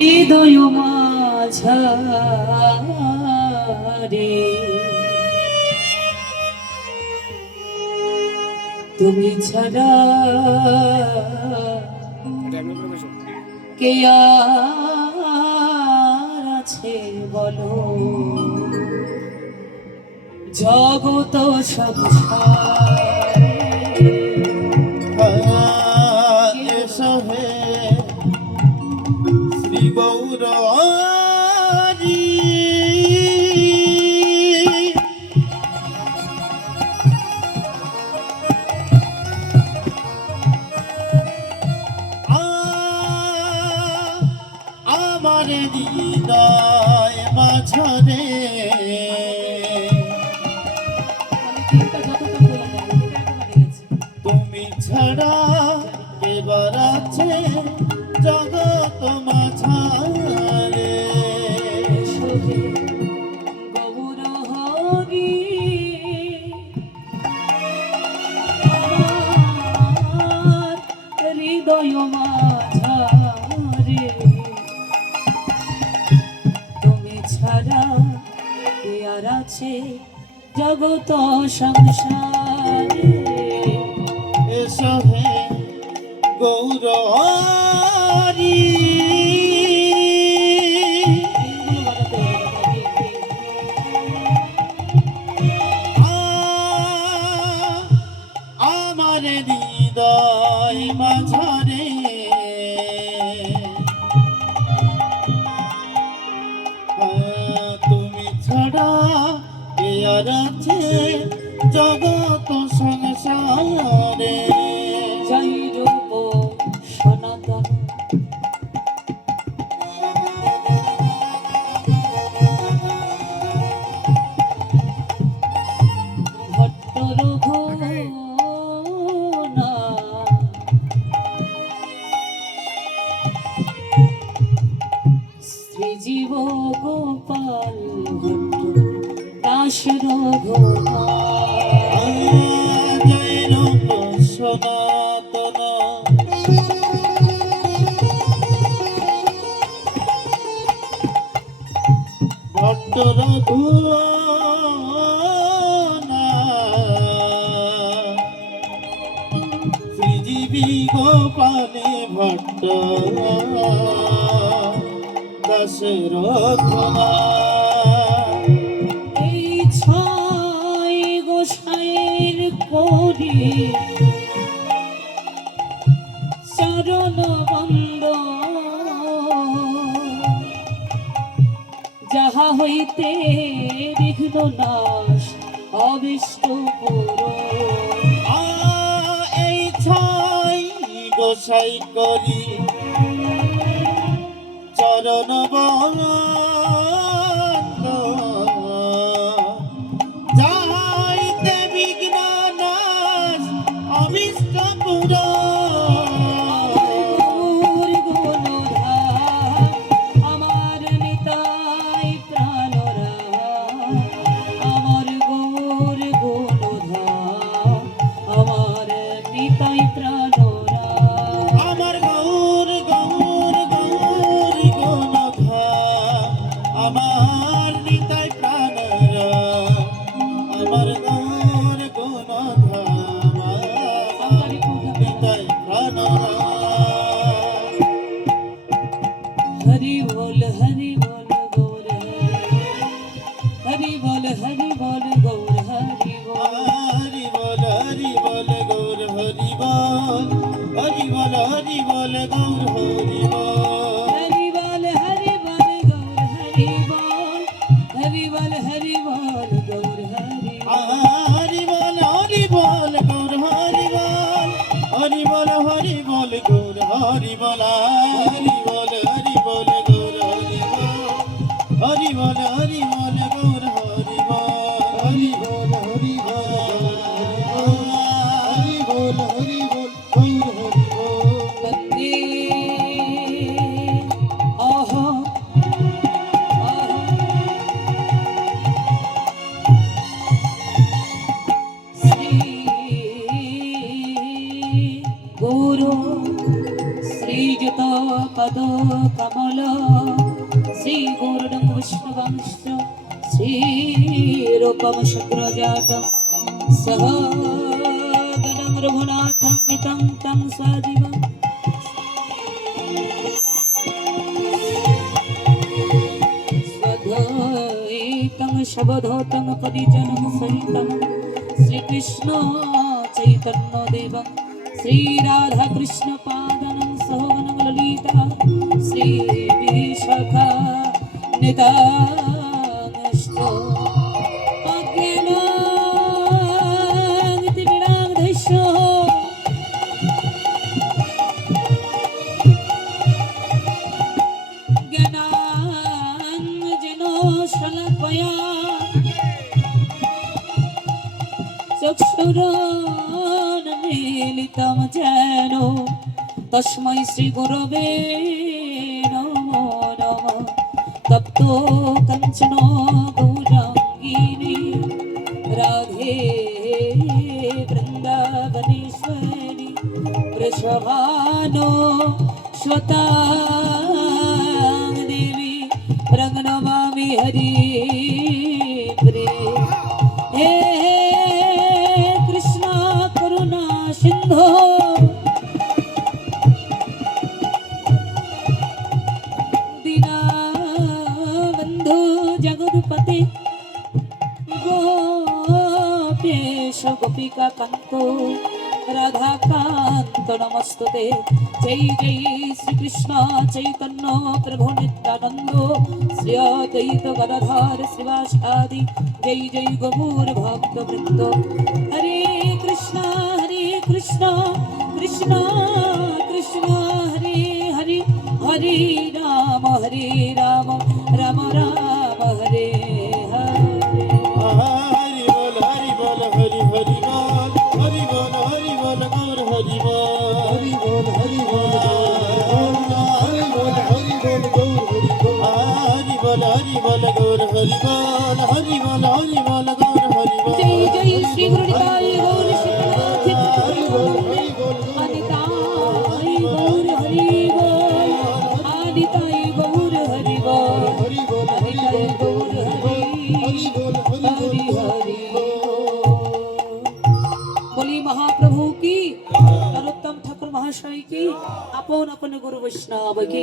হৃদয় মাঝারে তুমি ছাড়া কে আর আছে বলো, জগত সংসারে এসো হে শ্রী গৌরী আমার হৃদয় মাঝারে তুমি ছাড়া এবার আছে জগৎ মাঝারে। গৌর হরি আমার হৃদয় মাঝারে তুমি ছাড়া কে আর আছে জগৎ সংসারে। এসো হে গৌরী আমার হৃদয় মাঝারে তুমি ছাড়া কে আর আছে জগৎ সংসারে। জয় রূপ সনাতন ভট্ট রঘুনাথ শ্রীজীব গোপাল ভট্ট দাস রঘুনাথ। জয় রূপ সনাতন ভট্ট রঘুনাথ শ্রীজীবী গোপালে ভট্ট দাস রঘুনাথ। এই ছয় গোসাইয়ের করি চরণ বন্দ, যাহা হইতে বিঘ্ন নাশ অবিষ্ট এই ছয় গোসাই করি চরণ বন্দ, যাইতে বিঘ্ন নাশ অবিষ্ট আমার নিতাই প্রাণরা, আমার গৌর গুণধা আমার নিতাই প্রাণরা, আমার গৌর গৌর গৌর গুণধা আমার নিতাই প্রাণরা, আমার গৌর গুণধা আমার নিতাই প্রাণরা। হরি বল গৌর হরি বল গৌর হরি বল। হরি বল গৌর হরি বল, হরি বল গৌর হরি বল। হরি বল গৌর হরি বল, হরি বল গৌর হরি বল। হরি বল গৌর হরি বল, হরি বল গৌর হরি বল। হরি বল গৌর হরি বল, হরি বল গৌর হরি বল। হরি বল হরি বল হরি বল হরি বল গৌর হরি বল। বন্দে আহা আহা শ্রী গৌর শ্রীযুত পদ কমল শ্রী গৌরং বিষ্ণুবংশ শ্রীরূপম শুক্রজাতম সহ গণং রঘুনাথং নিতং তং সজীবম स्वद्वैतं शबधोतं परिजनं सहितं श्रीकृष्ण चैतन्यदेवं श्रीराधाकृष्णपादनं सहोगनं ललिता श्रीविशाखा नितानष्ट अज्ञानातिविरागधैष्य शलपया चक्षुरोन्मीलितं जेन तस्मै श्रीगुरवे नमो नमः तप्तो कञ्चन गौराङ्गिनी राधे वृन्दावनेश्वरी वृषभानो श्वता देवी रंगनमामि हरि प्रिय हे कृष्ण करुणा सिंधो दीनबन्धु जगत्पते गोपेश गोपिका कांतो राधाकांत नमस्तुते जय जय श्री कृष्ण चैतन्य प्रभु नित्यानंद श्री अद्वैत गदाधर श्रीवासादि जय जय गौर भक्त वृंद हरे कृष्ण कृष्ण कृष्ण हरे हरे हरे राम राम राम हरे हरे हरि बोल हरि बोल हरि हरि बोल हरि बोल हरि बोल गौर हरि बोल हरि बोल हरि बोल हरि बोल हरि बोल गौर हरि बोल हरि बोल गौर हरि बोल हरि बोल हरि बोल गौर हरि बोल जय जय श्री गुरु निताय गौर शिवनाथ आदिताय गौर हरि बोल आदिताय गौर हरि बोल आदिताय गौर हरि हरि हरि बोली महाप्रभु की नरोत्तम ठाकुर महाशय की अपन अपन गुरु वैष्णव की